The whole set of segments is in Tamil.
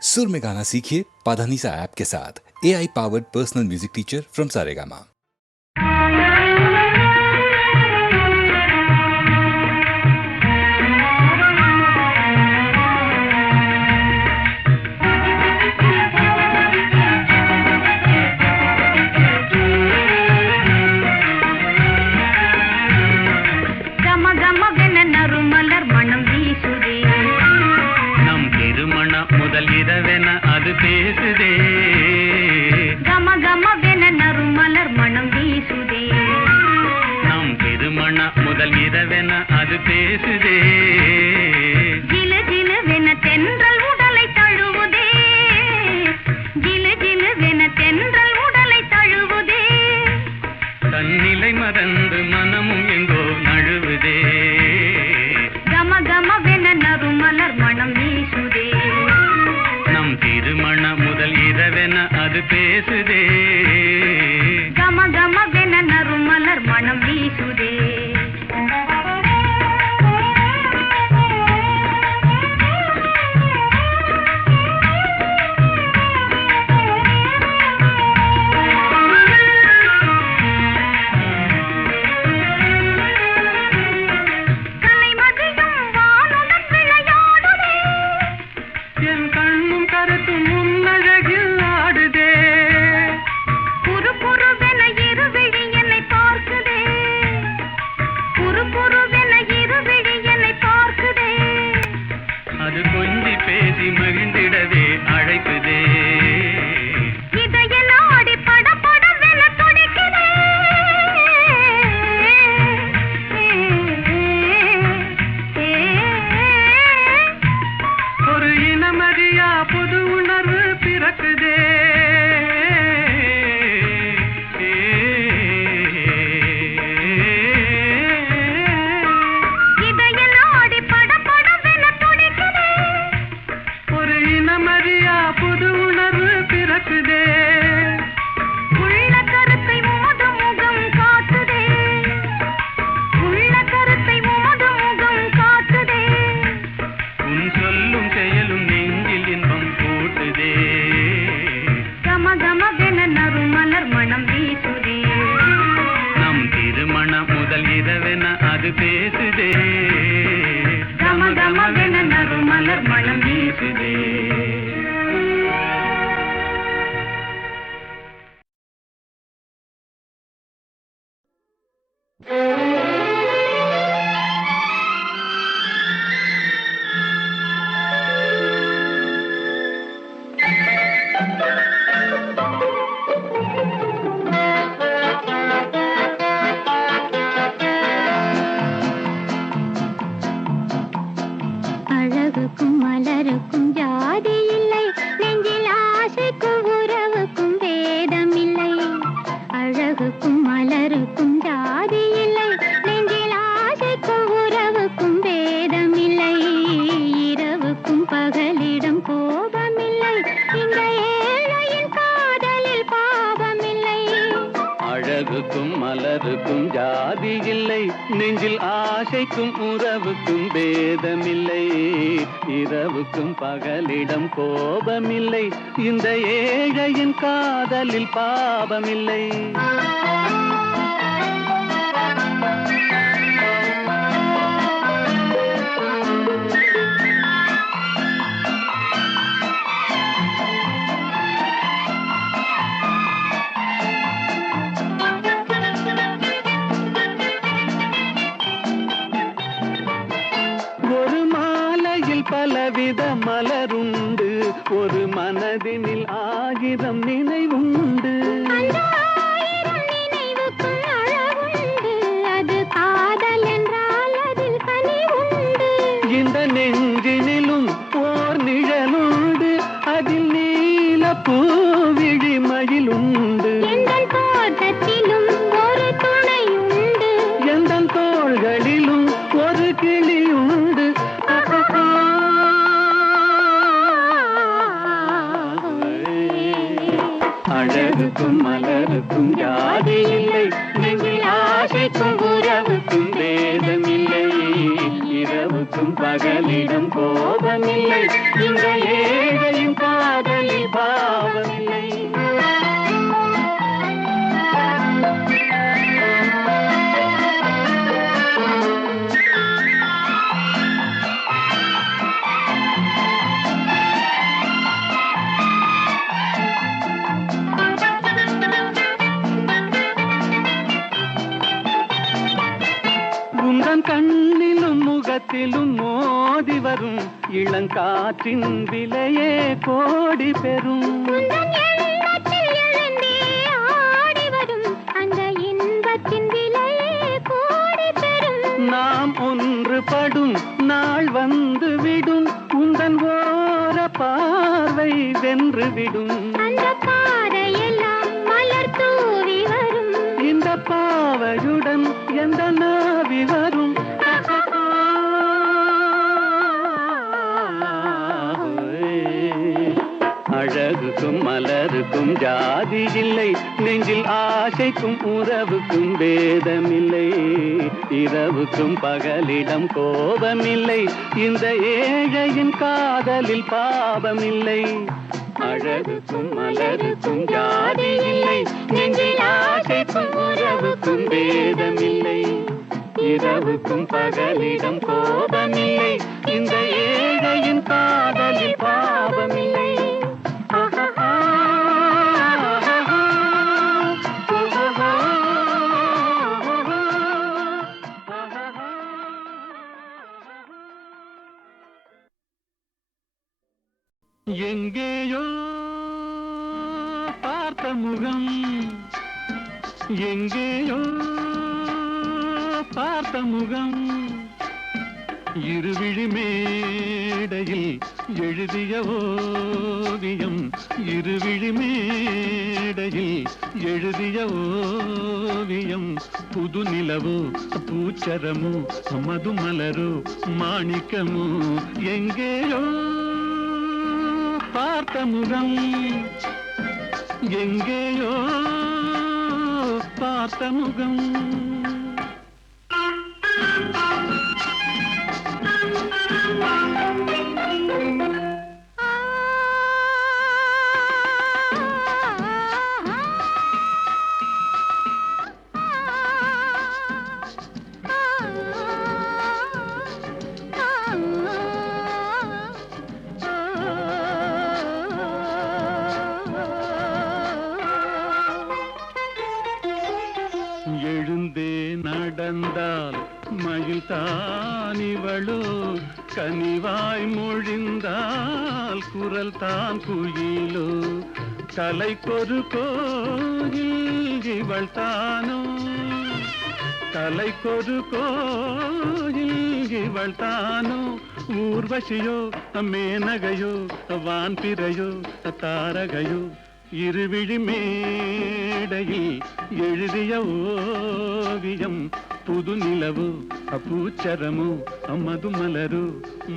सुर में गाना सीखिए पाधानीसा ऐप के साथ। AI powered personal music teacher from Saregama. அது பேசுதே கம கமவென நறுமலர் மனம் வீசுதே நம் திருமண முதல் இரவென அது பேசுதே ஜிலு ஜிலுவென தென்றல் உடலை தழுவுதே ஜிலு ஜிலுவென தென்றல் உடலை தழுவுதே தன்னிலை மறந்து மனமும் எங்கோ நழுவுதே கம கமவென நறுமலர் மனம் வீசுதே திருமண முதல் இரவென அது பேசுதே கம கமவென நறுமலர் மனம் வீசுதே மலருக்கும் ஜாதி இல்லை நெஞ்சில் ஆசைக்கும் உறவுக்கும் பேதமில்லை இரவுக்கும் பகலிடம் கோபமில்லை இந்த ஏழையின் காதலில் பாவமில்லை பலவித மலருண்டு ஒரு மனதினில் ஆயிரம் நினைவுண்டு அது காதல் என்றால் அதில் கனிவுண்டு இந்த நெஞ்சினிலும் ஓர் நிழலுண்டு அதில் நீல பூவிழி மயிலுண்டு எங்கள் தோட்டத்திலும் ஒரு துணையுண்டு எங்கள் தோள்களிலும் ஒரு கிளியுண்டு அழகுக்கும் மலருக்கும் ஜாதி இல்லை நெஞ்சில் ஆசைக்கும் உறவுக்கும் வேதமில்லை இரவுக்கும் பகலிடம் கோபமில்லை இந்த ஏழையும் இளங்காற்றின் விலையே கோடி பெறும். உந்தன் எண்ணத்தில் எழுந்தே ஆடி வரும் அந்த இன்பத்தின் விலையே கோடி பெறும். நாம் ஒன்றுபடும் நாள் வந்து விடும், உந்தன் ஓர பார்வை வென்று விடும். அந்த பாதையெல்லாம் மலர் தூவி வரும், இந்த பாவையுடன் எந்த நாவி வரும். அழகுக்கும் மலருக்கும் ஜாதி இல்லை, நெஞ்சில் ஆசைக்கும் உறவுக்கும் பேதமில்லை. இரவுக்கும் பகலிடம் கோபமில்லை, இந்த ஏழையின் காதலில் பாவமில்லை. அழகுக்கும் மலருக்கும் ஜாதி இல்லை, நெஞ்சில் ஆசைக்கும் உறவுக்கும் பேதமில்லை. இரவுக்கும் பகலிடம் கோபமில்லை, இந்த ஏழையின் காதலில் பாவமில்லை. எங்கேயோ பார்த்த முகம், எங்கேயோ பார்த்த முகம், இருவிழி மேடையில் எழுதிய ஓவியம், இருவிழி மேடையில் எழுதிய ஓவியம். புது நிலவோ பூச்சரமோ மதுமலரோ மாணிக்கமோ, எங்கேயோ பார்த்த முகம், எங்கேயோ பார்த்த முகம். எழுந்தே நடந்தால் மயில் தானிவளோ, கனிவாய் மொழிந்தால் குரல் தான் குயிலோ. கலைக்கொரு கோயில் இவள் தானோ, கலைக்கொரு கோயில் இவள் தானோ. ஊர்வசியோ மேனகையோ வான்பிறையோ தாரகையோ, இருவிழி மேடையில் எழுதிய ஓவியம். புது நிலவோ பூச்சரமோ மதுமலரோ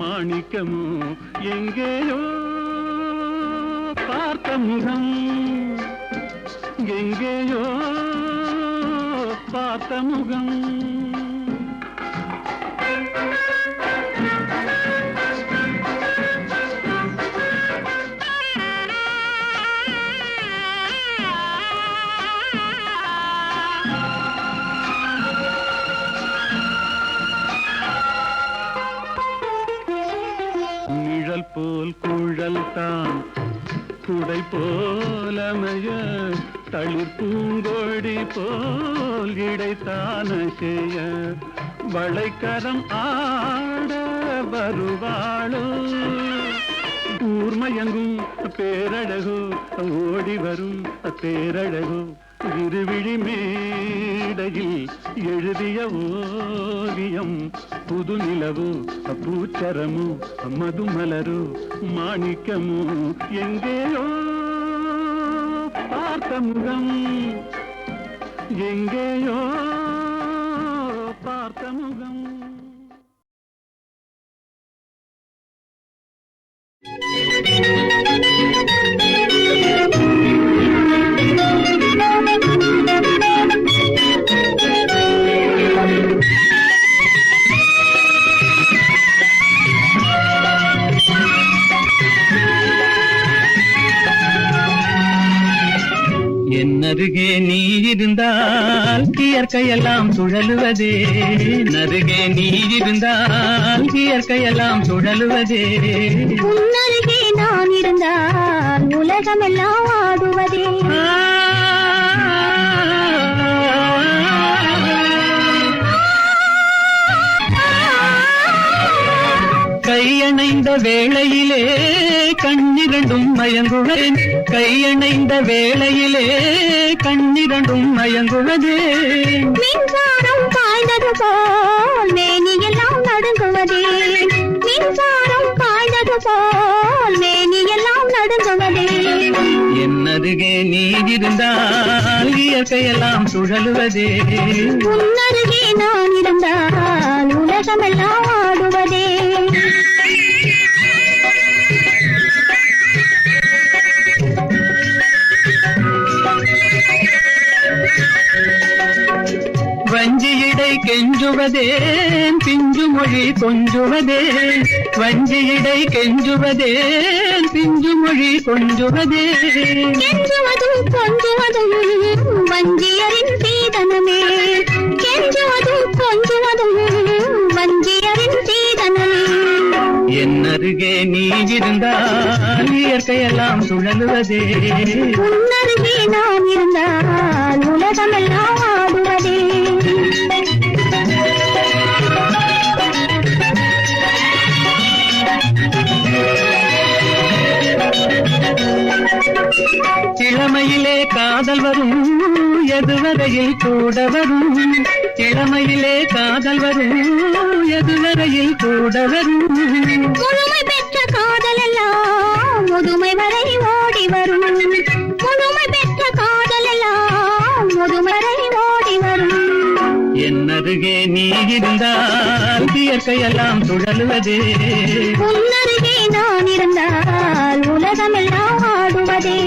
மாணிக்கமோ, எங்கேயோ பார்த்த முகம், எங்கேயோ பார்த்த முகம். நிழல் போல் குழல் தான் குடை போலமைய, தளிர் பூங்கொடி போல் இடைத்தான செய்ய. வளைக்கரம் ஆட வருவாளோ, ஊர்மயங்கும் பேரழகோ ஓடி வரும் பேரழகோ. இருவிழி மேடையில் எழுதிய ஓவியம். புது நிலவோ பூச்சரமோ மதுமலரோ மாணிக்கமோ, எங்கேயோ பார்த்த முகம், எங்கேயோ பார்த்த முகம். என்னருகே நீ இருந்தால் இயற்கையெல்லாம் சுழலுவதே, நருகே நீ இருந்தால் இயற்கையெல்லாம் சுழலுவதே. உன்னருகே நான் இருந்தால் உலகமெல்லாம் ஆடுவதே. கையணைந்த கண்ணிரண்டும் மயங்குவேன் கையணைந்த வேளையிலே கண்ணிரண்டும் மயங்குவதே மின்சாரம் பாய்ந்தது போல் மேனியெல்லாம் நடுங்குவதே மின்சாரம் பாய்ந்தது போல் மேனியெல்லாம் நடுங்குவதே என்னருகே நீ இருந்தால் இயற்கையெல்லாம் சுழலுவதே உன்னருகே நான் இருந்தால் உலகமெல்லாம் ஆடுவதே வஞ்சியிடை கெஞ்சுவதேன் பிஞ்சு மொழி கொஞ்சுவதே வஞ்சியிடை கெஞ்சுவதேன் பிஞ்சு மொழி கொஞ்சுவதே கெஞ்சுவதும் கொஞ்சுவதும் வஞ்சியரின் சீதனமே கெஞ்சுவதும் கொஞ்சுவதும் வஞ்சியரின் சீதனமே என்னருகே நீ இருந்தால் இயற்கையெல்லாம் சுழலுவதே உன்னருகே நான் இருந்தால் உலகமெல்லாம் ஆடுவதே இளமையிலே காதல் வரும் எதுவரையில் கூட வரும் இளமையிலே காதல் வரும் எதுவரையில் கூட வரும் முழுமை பெற்ற காதல் எல்லாம் முதுமை வரை ஓடி வரும் முழுமை பெற்ற காதல் எல்லாம் முதுமை வரை ஓடி வரும் என்னருகே நீ இருந்தால் இயற்கையெல்லாம் சுழலுவதே உன்னருகே நான் இருந்தால் உலகமெல்லாம் ஆடுவதே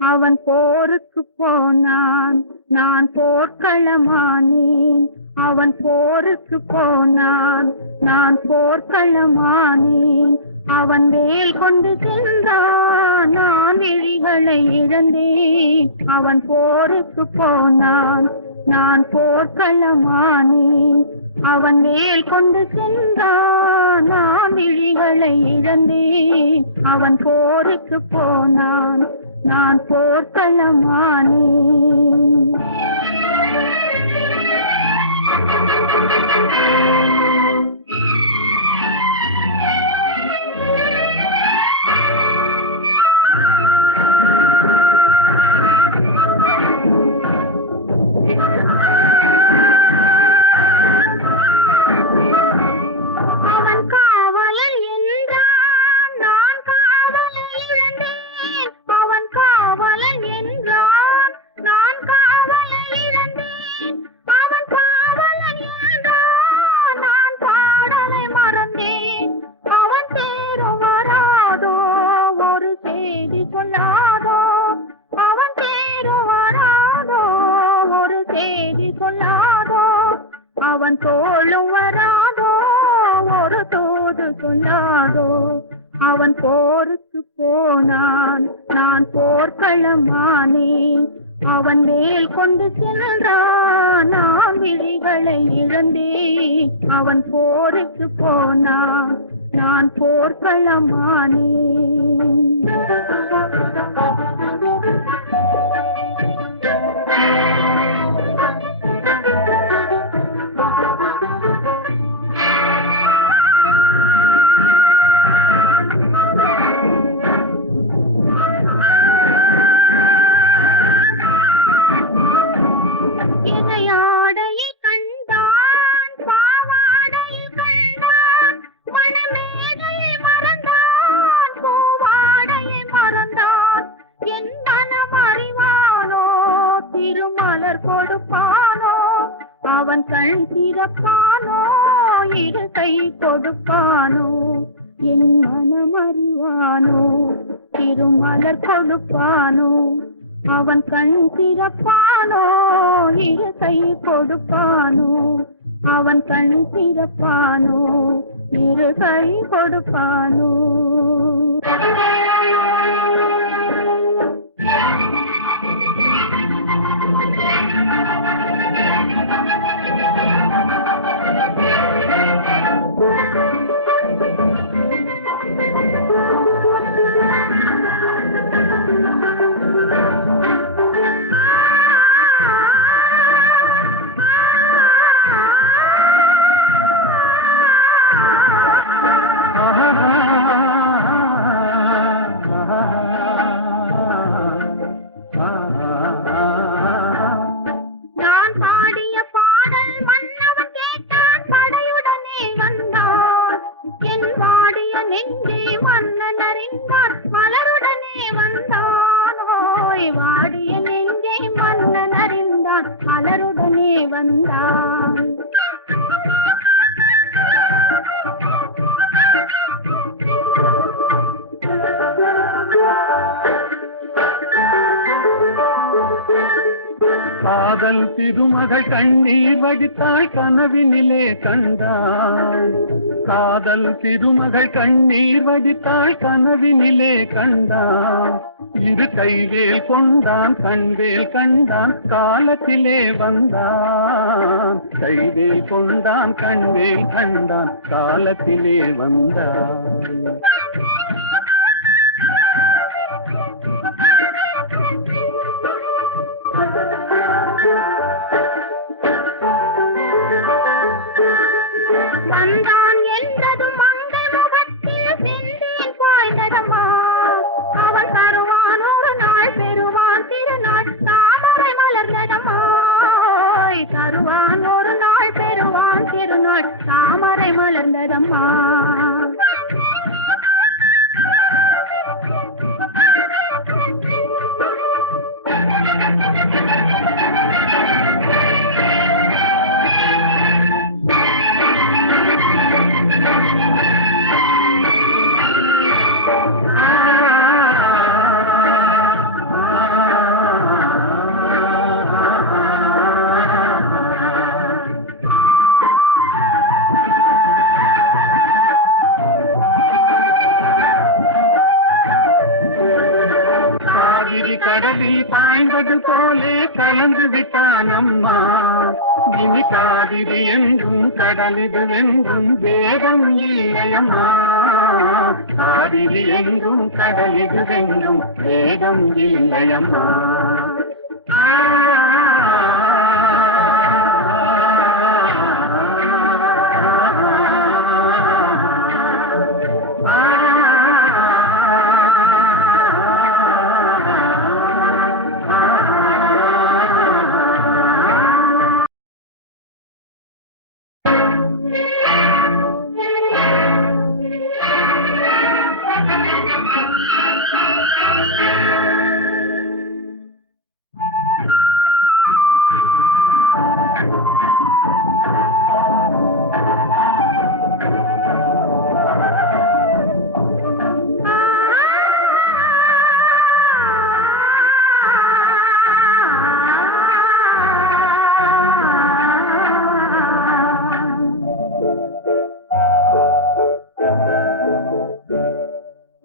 அவன் போருக்கு போனான் நான் போர்க்களமானேன் அவன் போருக்கு போனான் நான் போர்க்களமானேன் அவன் வேல் கொண்டு சென்றான் நான் விழிகளை இழந்தேன் அவன் போருக்கு போனான் நான் போர்க்களமானேன் அவன் வேல் கொண்டு சென்றான் நான் விழிகளை இழந்தேன் அவன் போருக்கு போனான் நான் போர்க்களமானேன் அவன் காவலன் என்றான் நான் காவலை இழந்தேன் அவன் காவலன் என்றான் நான் காவலை இழந்தேன் அவன் காவலன் என்றான் நான் பாடலை மறந்தேன் அவன் தேரும் வராதோ ஒரு செய்தி சொல்லாதோ அவன் தேரும் வராதோ ஒரு செய்தி சொல்லாதோ அவன் தோளும் வராதோ ஒரு தூது சொல்லாதோ அவன் போருக்கு போனான் நான் போர்க்களமானேன் அவன் வேல் கொண்டு சென்றான் நான் விழிகளை இழந்தேன் அவன் போருக்கு போனான் நான் போர்க்களமானேன் இணையாடையை கண்டான் பாவாடையில் கண்டான் மணமேடையை மறந்தான் பூவாடையை மறந்தான் என் மலர் கொடுப்பானோ அவன் கண் திறப்பானோ இரு கை கொடுப்பானோ என் மனம் அறிவானோ திருமலர் கொடுப்பானோ அவன் கண் திறப்பானோ இரு கை கொடுப்பானோ அவன் கண் திறப்பானோ இரு கை கொடுப்பானோ மலருடனே வந்தான் காதல் திருமகள் கண்ணீர் வடித்தாள் கனவினிலே கண்டாள் காதல் திருமகள் கண்ணீர் வடித்தாள் கனவினிலே கண்டான் இரு கைவேல் கொண்டான் கண்வேல் கண்டான் காலத்திலே வந்தான் கைவேல் கொண்டான் கண்வேல் கண்டான் காலத்திலே வந்தான் வந்தான் என்றது மங்கை முகத்தில் சென்றேன் பாய்ந்ததம்மா அவன் தருவான் ஒரு நாள் பெறுவான் திருநாள் தாமரை மலர்ந்ததம்மா தருவான் ஒரு நாள் பெறுவான் திருநாள் தாமரை மலர்ந்ததம்மா கடலில் பாய்ந்தது போலே கலந்து விட்டான் அம்மா இனி காவிரி என்றும் கடலிது என்றும் வேதம் இல்லையம்மா காவிரி என்றும் கடலிது என்றும் வேதம் இல்லையம்மா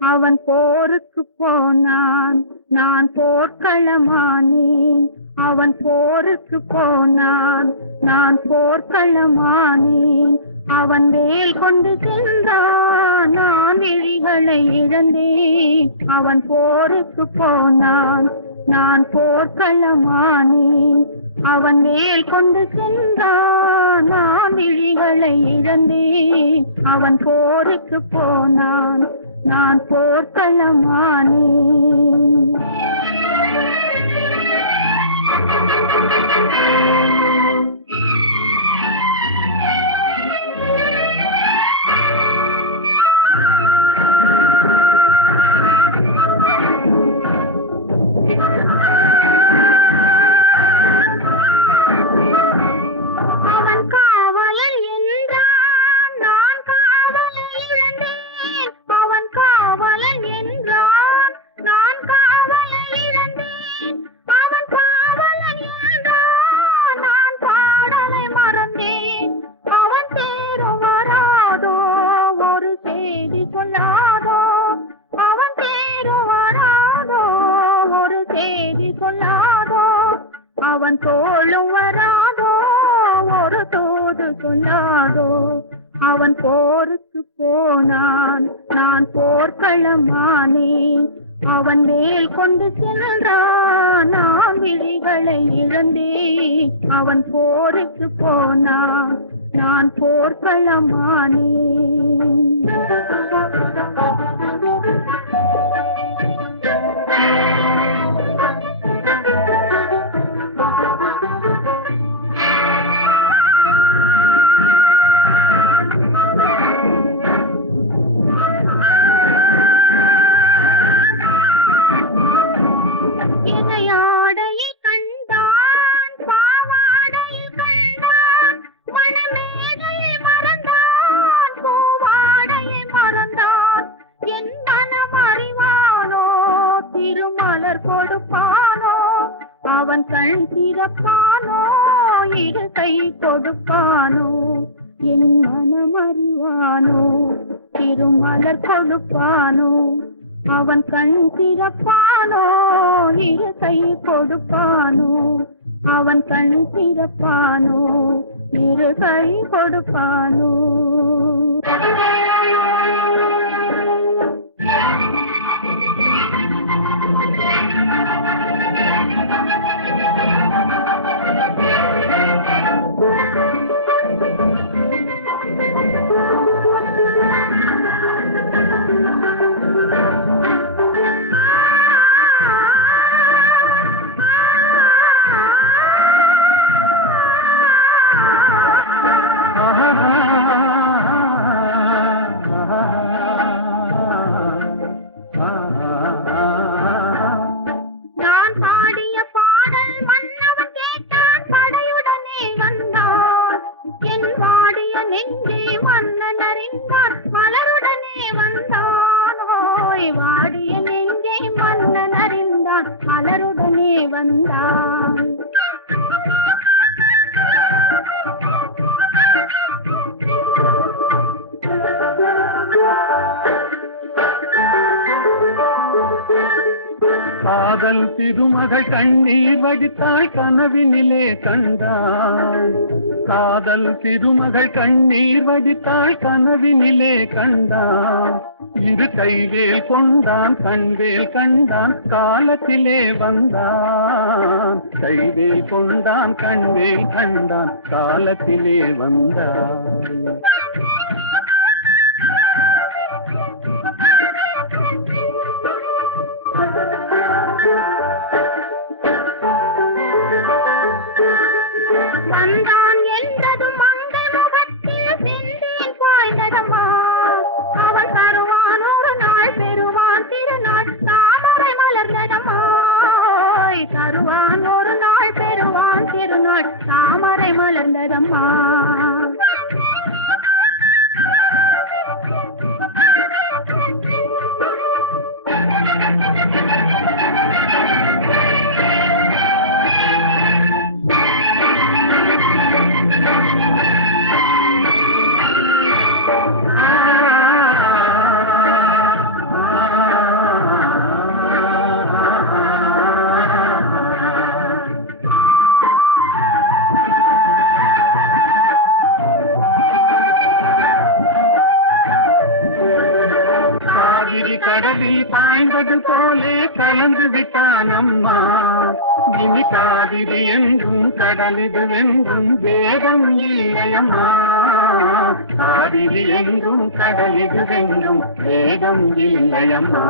அவன் போருக்கு போனான் நான் போர்க்களமானேன் அவன் போருக்கு போனான் நான் போர்க்களமானேன் அவன் வேல் கொண்டு சென்றான் நான் விழிகளை இழந்தேன் அவன் போருக்கு போனான் நான் போர்க்களமானேன் அவன் வேல் கொண்டு சென்றான் நான் விழிகளை இழந்தேன் அவன் போருக்கு போனான் நான் போர்க்களமானேன் சொல்லாதோ அவன் தோளும் வராதோ ஒரு தூது சொல்லாதோ அவன் போருக்கு போனான் நான் போர்க்களமானேன் அவன் மேல் கொண்டு சென்றான் நான் விழிகளை இழந்தேன் அவன் போருக்கு போனான் நான் போர்க்களமானேன் ஆடையில் கண்டான் பாவாடையில் கண்டான் மணமேடையில் மறந்தான் பூவாடையில் மறந்தான் என் மனம் அறிவானோ திருமலர் கொடுப்பானோ அவன் கண் திறப்பானோ இரு கை கொடுப்பானோ என் மனம் அறிவானோ திருமலர் கொடுப்பானோ அவன் கண் திறப்பானோ இரு கை கொடுப்பானோ அவன் கண் திறப்பானோ இரு கை கொடுப்பானோ நெஞ்சை மன்னன் அறிந்தான் மலருடனே வந்தான் ஓய் வாடிய நெஞ்சை மன்னன் அறிந்தான் மலருடனே வந்தான் காதல் திருமகள் கண்ணீர் வடித்தாய் கனவினிலே கண்டாய் காதல் திருமகள் கண்ணீர் வடித்தாய் கனவினிலே கண்டான் இரு கைவேல் கொண்டான் கண்வேல் கண்டான் காலத்திலே வந்தான் கைவேல் கொண்டான் கண்வேல் கண்டான் காலத்திலே வந்தான் வந்தான் என்றதும் மங்கை முகத்தில் செந்தேன் பாய்ந்ததம்மா அவன் தருவான் ஒரு நாள் பெறுவான் திருநாள் தாமரை மலர்ந்ததம்மா தருவான் ஒரு நாள் பெறுவான் திருநாள் தாமரை மலர்ந்ததம்மா கடலில் பாய்ந்தது போலே கலந்து விட்டான் அம்மா இனி காவிரி என்றும் கடலிது வென்றும் வேதம் இல்லையம்மா காவிரி என்றும் கடலிது வென்றும் வேதம் இல்லையம்மா